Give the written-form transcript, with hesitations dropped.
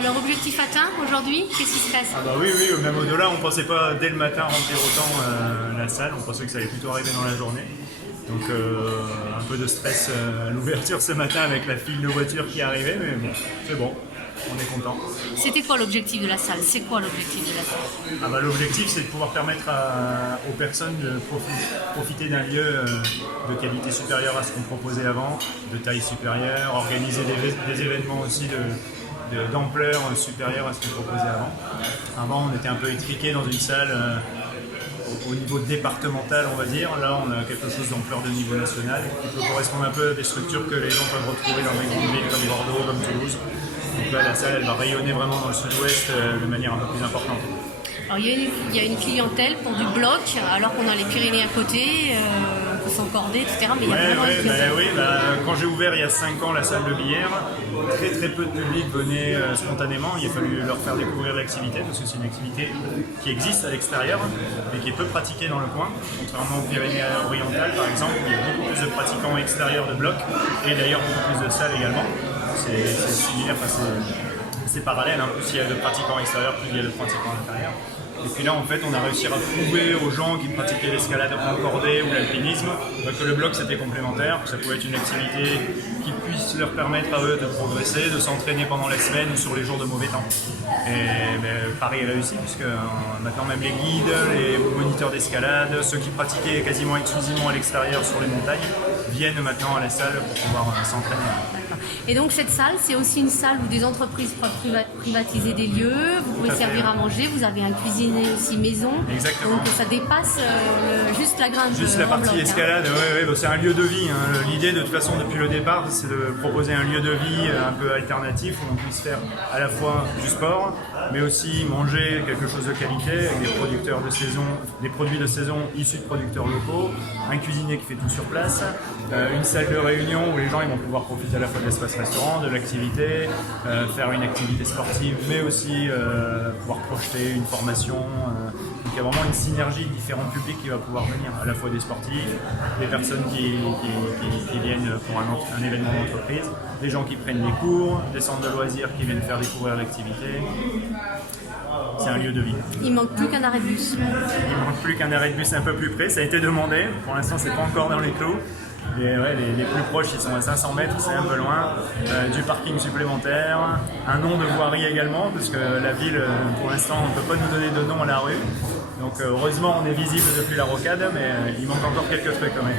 Alors, objectif atteint aujourd'hui, qu'est-ce qui se passe? Ah bah oui, même au-delà, on pensait pas dès le matin remplir autant la salle, on pensait que ça allait plutôt arriver dans la journée. Donc un peu de stress à l'ouverture ce matin avec la file de voitures qui arrivait, mais bon, c'est bon, on est content. C'était quoi l'objectif de la salle? C'est quoi l'objectif de la salle? Ah bah, l'objectif, c'est de pouvoir permettre aux personnes de profiter d'un lieu de qualité supérieure à ce qu'on proposait avant, de taille supérieure, organiser des événements aussi d'ampleur supérieure à ce qu'on proposait avant. Avant, on était un peu étriqué dans une salle au niveau départemental, on va dire. Là, on a quelque chose d'ampleur de niveau national qui peut correspondre un peu à des structures que les gens peuvent retrouver dans des grandes villes comme Bordeaux, comme Toulouse. Donc là, la salle, elle va rayonner vraiment dans le sud-ouest de manière un peu plus importante. Alors, il y a une clientèle pour du bloc, alors qu'on a les Pyrénées à côté, on peut s'encorder, etc. Mais il y a vraiment une clientèle. Quand j'ai ouvert il y a 5 ans la salle de billard, très peu de public venait spontanément. Il a fallu leur faire découvrir l'activité parce que c'est une activité qui existe à l'extérieur mais qui est peu pratiquée dans le coin. Contrairement aux Pyrénées orientales par exemple, où il y a beaucoup plus de pratiquants extérieurs de bloc et d'ailleurs beaucoup plus de salles également. C'est similaire, c'est parallèle. Plus il y a de pratiquants extérieurs, plus il y a de pratiquants intérieurs. Et puis là, en fait, on a réussi à prouver aux gens qui pratiquaient l'escalade encordée ou l'alpinisme que le bloc c'était complémentaire, que ça pouvait être une activité qui puisse leur permettre à eux de progresser, de s'entraîner pendant la semaine ou sur les jours de mauvais temps. Et Paris est réussi, puisque maintenant même les guides, les moniteurs d'escalade, ceux qui pratiquaient quasiment exclusivement à l'extérieur sur les montagnes, viennent maintenant à la salle pour pouvoir s'entraîner. Et donc cette salle, c'est aussi une salle où des entreprises peuvent privatiser des lieux, vous pouvez servir à manger, vous avez un cuisinier aussi maison. Exactement. Donc ça dépasse juste la grimpe. Juste la partie bloc, escalade, c'est un lieu de vie. L'idée de toute façon depuis le départ, c'est de proposer un lieu de vie un peu alternatif où on puisse faire à la fois du sport, mais aussi manger quelque chose de qualité avec des producteurs de saison, des produits de saison issus de producteurs locaux, un cuisinier qui fait tout sur place, une salle de réunion où les gens ils vont pouvoir profiter à la fois de l'espace restaurant, de l'activité, faire une activité sportive, mais aussi pouvoir projeter une formation. Donc il y a vraiment une synergie de différents publics qui va pouvoir venir, à la fois des sportifs, des personnes qui viennent pour un événement d'entreprise, des gens qui prennent des cours, des centres de loisirs qui viennent faire découvrir l'activité. C'est un lieu de vie. Il manque plus qu'un arrêt de bus. Il manque plus qu'un arrêt de bus un peu plus près, ça a été demandé, pour l'instant c'est pas encore dans les clous. Les plus proches ils sont à 500 mètres, c'est un peu loin, du parking supplémentaire, un nom de voirie également, parce que la ville pour l'instant on ne peut pas nous donner de nom à la rue. Donc heureusement on est visible depuis la rocade, mais il manque encore quelques trucs quand même.